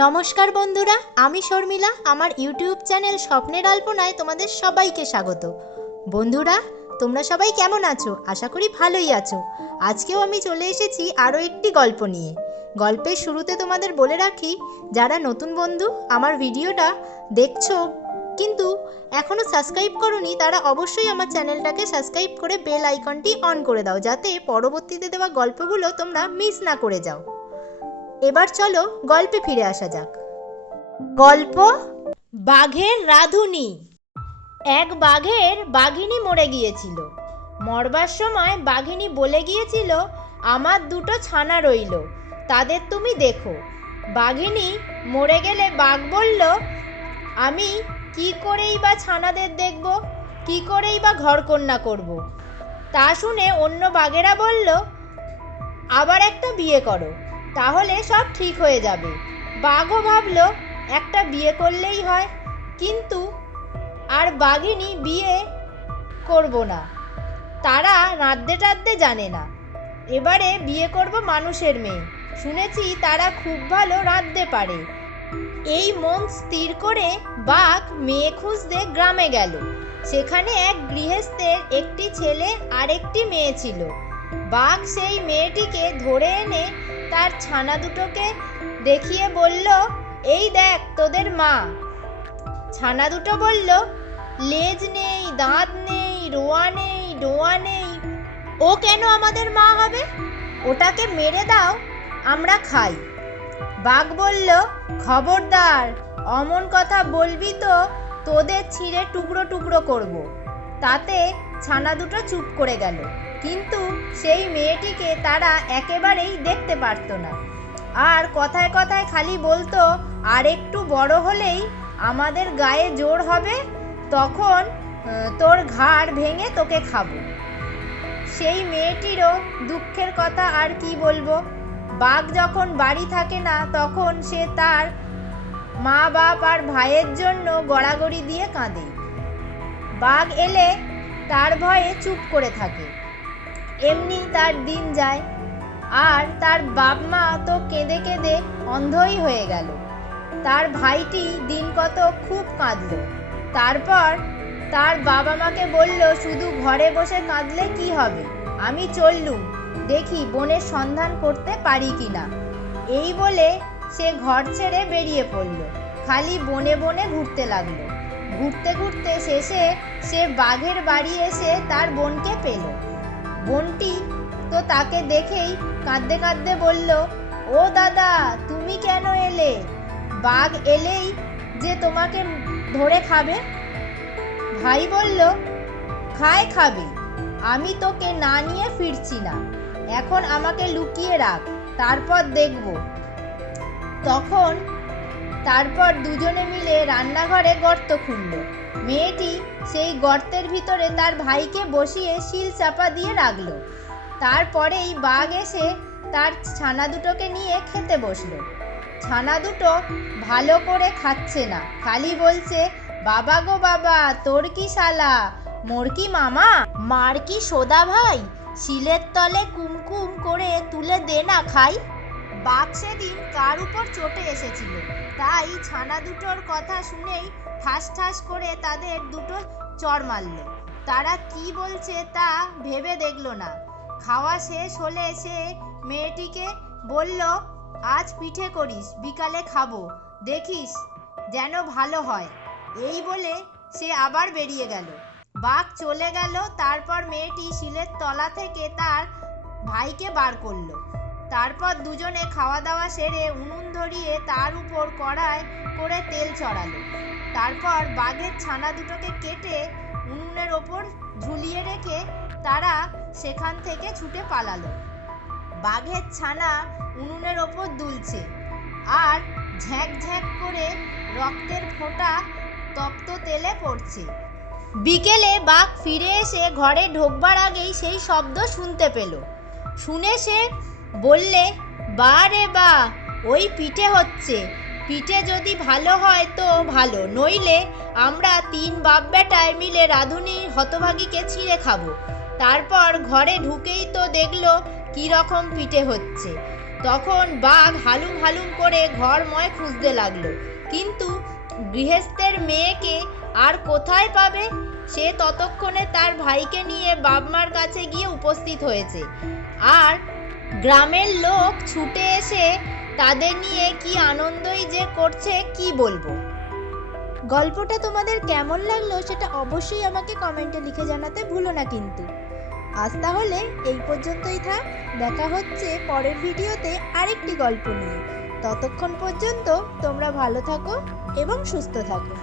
নমস্কার বন্ধুরা, আমি শর্মিলা। আমার ইউটিউব চ্যানেল স্বপ্নের আলপনায় তোমাদের সবাইকে স্বাগত। বন্ধুরা, তোমরা সবাই কেমন আছো? আশা করি ভালোই আছো। আজকেও আমি চলে এসেছি আরও একটি গল্প নিয়ে। গল্পের শুরুতে তোমাদের বলে রাখি, যারা নতুন বন্ধু আমার ভিডিওটা দেখছো কিন্তু এখনও সাবস্ক্রাইব করোনি, তারা অবশ্যই আমার চ্যানেলটাকে সাবস্ক্রাইব করে বেল আইকনটি অন করে দাও, যাতে পরবর্তীতে দেওয়া গল্পগুলো তোমরা মিস না করে যাও। এবার চলো গল্পে ফিরে আসা যাক। গল্প বাঘের রাঁধুনি। এক বাঘের বাঘিনী মরে গিয়েছিল। মরবার সময় বাঘিনী বলে গিয়েছিল, আমার দুটো ছানা রইল, তাদের তুমি দেখো। বাঘিনী মরে গেলে বাঘ বলল, আমি কি করেই বা ছানাদের দেখব, কি করেই বা ঘরকন্যা করব। তা শুনে অন্য বাঘেরা বলল, আবার একটা বিয়ে করো, তাহলে সব ঠিক হয়ে যাবে। বাঘও ভাবল একটা বিয়ে করলেই হয়, কিন্তু আর বাঘিনী বিয়ে করব না, তারা রাঁধতে টাধতে জানে না। এবারে বিয়ে করব মানুষের মেয়ে, শুনেছি তারা খুব ভালো রাঁধতে পারে। এই মন স্থির করে বাঘ মেয়ে খুঁজতে গ্রামে গেল। সেখানে এক গৃহস্থের একটি ছেলে আর একটি মেয়ে ছিল। বাঘ সেই মেয়েটিকে ধরে এনে তার ছানা দুটোকে দেখিয়ে বলল, এই দেখ তোদের মা। ছানা দুটো বলল, লেজ নেই, দাঁত নেই, রোয়া নেই, ডোয়া নেই, ও কেন আমাদের মা হবে? ওটাকে মেরে দাও, আমরা খাই। বাঘ বলল, খবরদার, অমন কথা বলবি তো তোদের ছিঁড়ে টুকরো টুকরো করব। তাতে ছানা দুটো চুপ করে গেল, কিন্তু সেই মেয়েটিকে তারা একেবারেই দেখতে পারত না। আর কথায় কথায় খালি বলতো, আর একটু বড় হলেই আমাদের গায়ে জোর হবে, তখন তোর ঘাড় ভেঙে তোকে খাবো। সেই মেয়েটিরও দুঃখের কথা আর কি বলবো। বাঘ যখন বাড়ি থাকে না, তখন সে তার মা বাপ আর ভাইয়ের জন্য গড়াগড়ি দিয়ে কাঁদে। বাঘ এলে তার ভয়ে চুপ করে থাকে। এমনি তার দিন যায়, আর তার বাপ মা তো কেঁদে কেঁদে অন্ধই হয়ে গেল। তার ভাইটি দিন কত খুব কাঁদল। তারপর তার বাবা মাকে বলল, শুধু ঘরে বসে কাঁদলে কি হবে, আমি চললুম, দেখি বনের সন্ধান করতে পারি কিনা। এই বলে সে ঘর ছেড়ে বেরিয়ে পড়ল। খালি বনে বনে ঘুরতে লাগলো। ঘুরতে ঘুরতে শেষে সে বাঘের বাড়ি এসে তার বোনকে পেল। বোনটি তো তাকে দেখেই কাঁদতে কাঁদতে বলল, ও দাদা, তুমি কেন এলে? বাঘ এলেই যে তোমাকে ধরে খাবে। ভাই বলল, খাবে, আমি তোকে না নিয়ে ফিরছি না, এখন আমাকে লুকিয়ে রাখ, তারপর দেখব। তারপর দুজনে মিলে রান্নাঘরে গর্ত খুঁড়ল। মেয়েটি সেই গর্তের ভিতরে তার ভাইকে বসিয়ে শিল চাপা দিয়ে রাখল। তারপরেই বাঘ এসে তার ছানা দুটোকে নিয়ে খেতে বসলো। ছানা দুটো ভালো করে খাচ্ছে না, খালি বলছে, বাবা গো বাবা, তোর কি শালা, মোর কি মামা, মার কি সোদা ভাই, শিলের তলে কুমকুম করে তুলে দে না খাই। বাঘ সেদিন কার উপর চটে এসেছিল, তাই ছানা দুটোর কথা শুনেই ঠাস ঠাস করে তাদের দুটো চড় মারল। তারা কি বলছে তা ভেবে দেখল না। খাওয়া শেষ হলে সে মেয়েটিকে বলল, আজ পিঠে করিস, বিকালে খাবো, দেখিস যেন ভালো হয়। এই বলে সে আবার বেরিয়ে গেল। বাঘ চলে গেল। তারপর মেয়েটি শিলের তলা থেকে তার ভাইকে বার করলো। তারপর দুজনে খাওয়া দাওয়া সেরে উনুন ধরিয়ে তার উপর কড়ায় করে তেল চড়ালো। তারপর বাঘের ছানা দুটোকে কেটে উনুনের ওপর ঝুলিয়ে রেখে তারা সেখান থেকে ছুটে পালালো। বাঘের ছানা উনুনের ওপর দুলছে, আর ঝ্যাঁক ঝ্যাঁক করে রক্তের ফোঁটা তপ্ত তেলে পড়ছে। বিকেলে বাঘ ফিরে এসে ঘরে ঢোকবার আগেই সেই শব্দ শুনতে পেল। শুনে সে বললে, বা রে বা, ওই পিঠে হচ্ছে, পিঠে যদি ভালো হয় তো ভালো, নইলে আমরা তিন বাপ বেটায় মিলে রাঁধুনি হতভাগীকে ছিঁড়ে খাবো। তারপর ঘরে ঢুকেই তো দেখলো কি রকম পিঠে হচ্ছে। তখন বাঘ হালুম হালুম করে ঘরময় খুঁজতে লাগলো, কিন্তু গৃহস্থের মেয়েকে আর কোথায় পাবে। সে ততক্ষণে তার ভাইকে নিয়ে বাপ-মার কাছে গিয়ে উপস্থিত হয়েছে, আর গ্রামের লোক ছুটে এসে তাদের নিয়ে কি আনন্দই যে করছে কি বলবো। গল্পটা তোমাদের কেমন লাগলো সেটা অবশ্যই আমাকে কমেন্টে লিখে জানাতে ভুলো না কিন্তু। আজ তাহলে এই পর্যন্তই থাক, দেখা হচ্ছে পরের ভিডিওতে আরেকটি গল্প নিয়ে। ততক্ষণ পর্যন্ত তোমরা ভালো থাকো এবং সুস্থ থাকো।